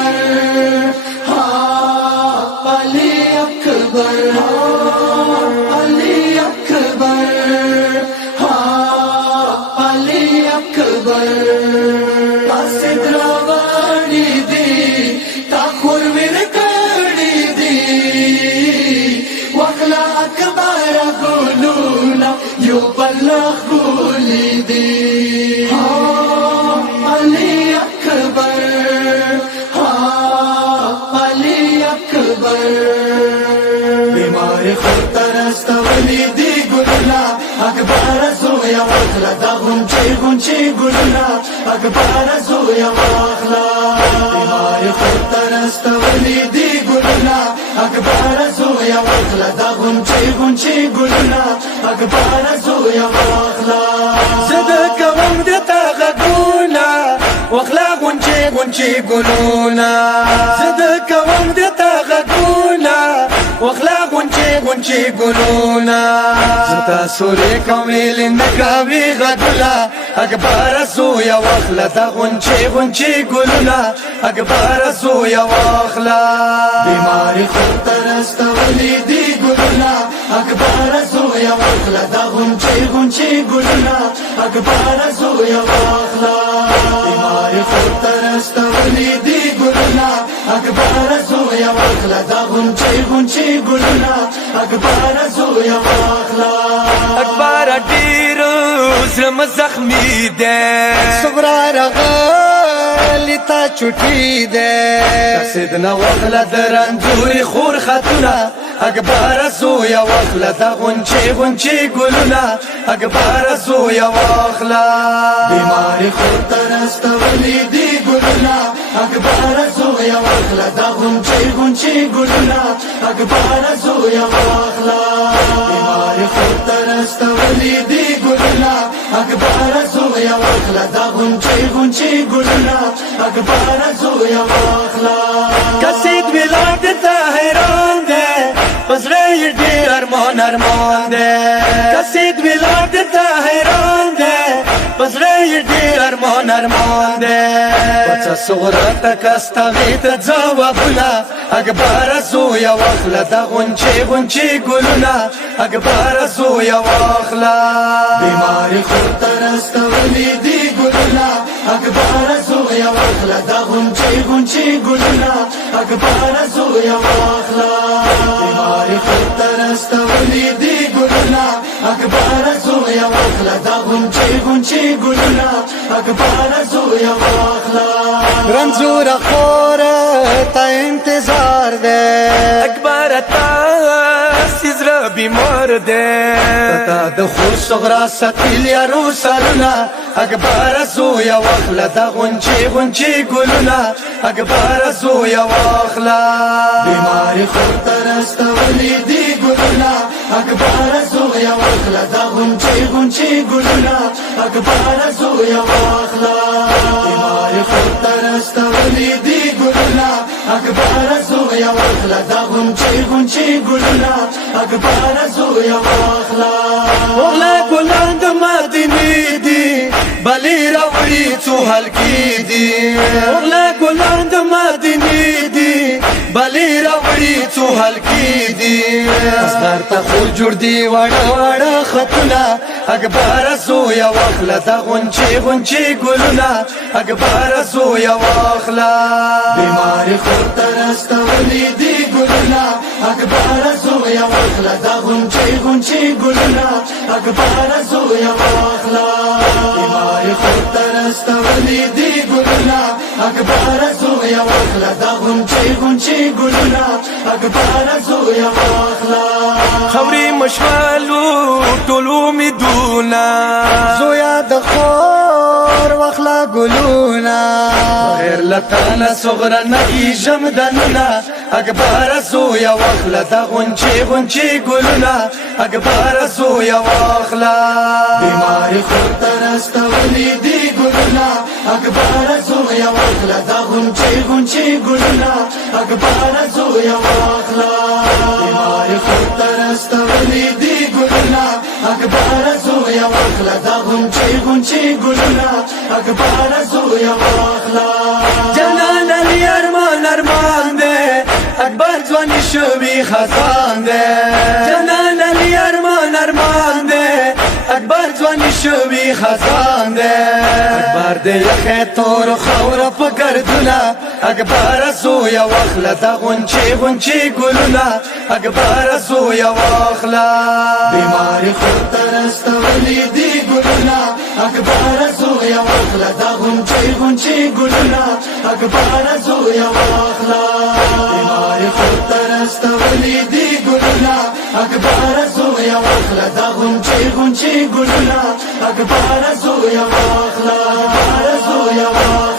अकबर हाँ अली अकबर अली अकबर हाँ अली अकबर कासिद रवानी दी ताखुर मेरे कड़ी दी वखला अकबर गुलूला यो बल्ला गुली दी बीमारी खुद तरस्त वलीदी गुलना अकबर जोया वखला दा गुंची गुलना अकबर जोया वखला बीमारी खुद तरस्त वलीदी गुलना अकबर जोया वखला दा गुंची गुलना अकबर जोया वखला صدق ومدتا غقونا وخلا غنشي قلونا صدق ومدتا غقونا وخلا غنشي قلونا زتا سوري كوميل النقاوي غقولا أكبر سويا وخلا دا غنشي قلونا أكبر سويا وخلا बीमारी खुद तरस्त वलीदी गुलना अकबर जोया वखला दा गुंची गुलना अकबर जोया वखला बीमारी खुद तरस्त वलीदी गुलना अकबर जोया वखला दा गुंची गुलना अकबर जोया वखला أكبر ديروز رم زخمي ده صغرى رغالي تا چوٹی ده سيدنا وخلا درنجوري خور خاتونا أكبر زويا وخلا دا غنشي قلونا أكبر زويا وخلا बीमारी खुद तरस्त वलीदी गुलना अकबर जोया वखला दा गुंची गुलना अकबर जोया वखला बीमारी खुद तरस्त वलीदी गुलना अकबर जोया वखला दा गुंची गुलना अकबर जोया वखला قصيد ولادته حيران ده بس غير دي أرمان ده قصيد ولادته حيران ده بس غير دي أرمان ده بس صغرتك استغيث جوابنا أكبر زويا وخلا دا غنشي قلنا أكبر زويا وخلا बीमारी खुद तरस्त वलीदी गुलना अकबर जोया वखला दा गुंची गुलना अकबर जोया वखला बीमारी खुद तरस्त वलीदी गुलना अकबर जोया वखला दा गुंची गुलना अकबर जोया वखला رنزور خورة تا انتظار ده أكبر تاس تزرع بیمار ده تا دخول صغرى ستيل يا روسالنا أكبر زويا وخلا دا غنشي قلنا أكبر زويا وخلا बीमारी खुद तरस्त वलीदी गुलना अकबर जोया वखला दा गुंची गुलना अकबर जोया वखला बीमारी खुद तरस्त वलीदी गुलना अकबर जोया वखला दा गुंची गुलना अकबर जोया वखला وغلا قلان دا مديني دي بالي روڑي تو حلقي دي وغلا قلان دا مديني دي بالي روڑي تو حلقي دي اصغر تخور جوړ دي وړا خطنا أكبر زويا وخلا دا غنشي قلنا أكبر زويا وخلا बीमारी खुद तरस्त वलीदी गुलना अकबर जोया वखला दा गुंची गुलना अकबर जोया वखला बीमारी खुद तरस्त वलीदी गुलना अकबर जोया वखला दा गुंची गुलना अकबर जोया वखला خوري مشوالو طولو مدونا زويا دخور واخلا قلونا غير لتانا صغرى نقي جمدنا أكبر زويا واخلا دا غنشي قلونا أكبر زويا واخلا बीमारी खुद तरस्त वलीदी गुलना अकबर जोया वखला दा गुंची गुलना अकबर जोया वखला बीमारी खुद तरस्त वलीदी ګلونه اکبر زویا واخله دا غونچې ګلونه اکبر زویا واخله جلال علی ارمان دے اکبر ځواني شوی خزان دے جلال علی ارمان دے اکبر ځواني شوی خزان دے اکبر دې یخه تور خور په ګردونه اکبر زویا واخله دا غونچې ګلونه اکبر زویا واخله بیمار خود ترستولی دی ګلونه اکبر زویا واخله دا غونچې ګلونه اکبر زویا واخله بیمار خود ترستولی دی ګلونه اکبر زویا واخله دا غونچې ګلونه اکبر زویا واخله اکبر زویا واخله